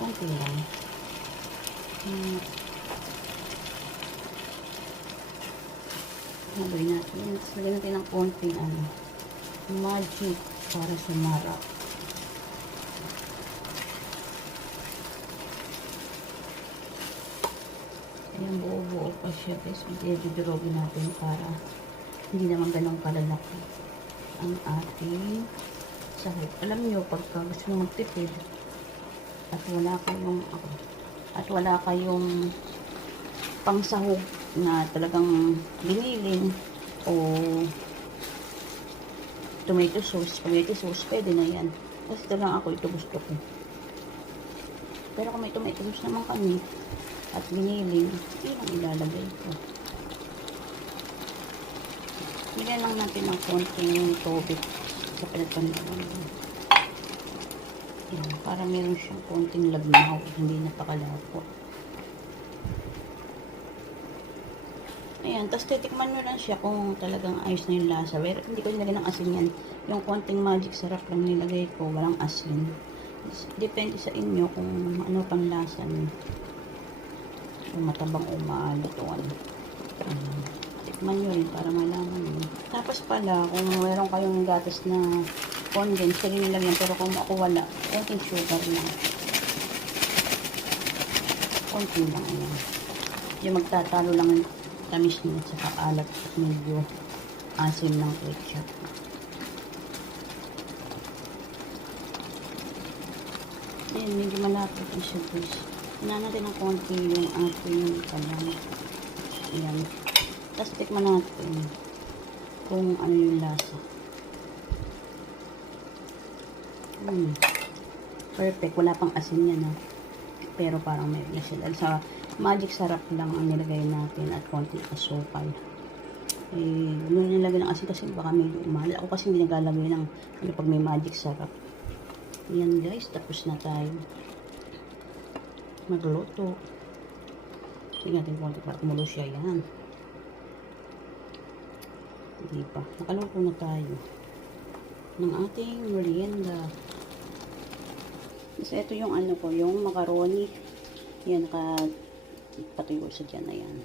Konti lang. Haluin natin. Lagyan natin ng konting magic para sumarap. Ayan, buo-buo pa siya guys. Medyo natin para hindi naman ganun kalalaki ang ating sahog. Alam nyo, pagka gusto nyo magtipid at wala kayong pangsahog na talagang binilin o tomato sauce, pwede na yan. Kasi talagang ako ito gusto ko. Pero kung may tomato sauce naman kami at binilin, yun ang ilalagay ko. Bigyan lang natin ng konting tubig sa pinagpandawan. Yan, para meron siyang konting lagnaw, hindi napakalapot. Ayan, tapos titikman nyo lang siya kung talagang ayos na yung lasa. Pero hindi ko nilagay ng asin yan. Yung konting magic sarap lang nilagay ko, walang asin. Depende sa inyo kung ano pang lasa nyo. Kung matabang o maalat o ano. Tikman nyo rin para malaman nyo. Tapos pala, kung meron kayong gatas na condense, pwede nilagyan. Pero kung ako wala, konting sugar lang. Konting lang. Ayan. Yung magtatalo lang yung tamis niya at saka alat at medyo asim ng ketchup. Ayan, medyo malapit na siya guys. Hinaan natin ng konti yung ating kalang. Ayan. Tapos tikman natin kung ano yung lasa. Perfect. Wala pang asin yan, ha? Pero parang meron na sila. Sa magic sarap lang ang nilagay natin at konti asukal. Ano nilagay ng asin kasi baka medyo umahal. Ako kasi hindi naglalagay ng pag may magic sarap. Yan guys, tapos na tayo magluto. Tingnan natin konti para kumulo siya. Yan. Hindi pa. Nakaluto na tayo ng ating merienda. So, ito yung ano ko, yung macaroni. Yan, nakapatuyo sa dyan na yan.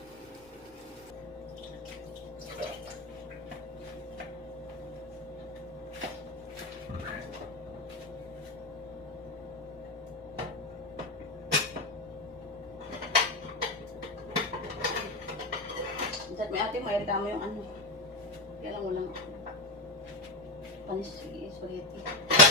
At may ate, may reklamo yung ano. Kailan mo lang panis spaghetti.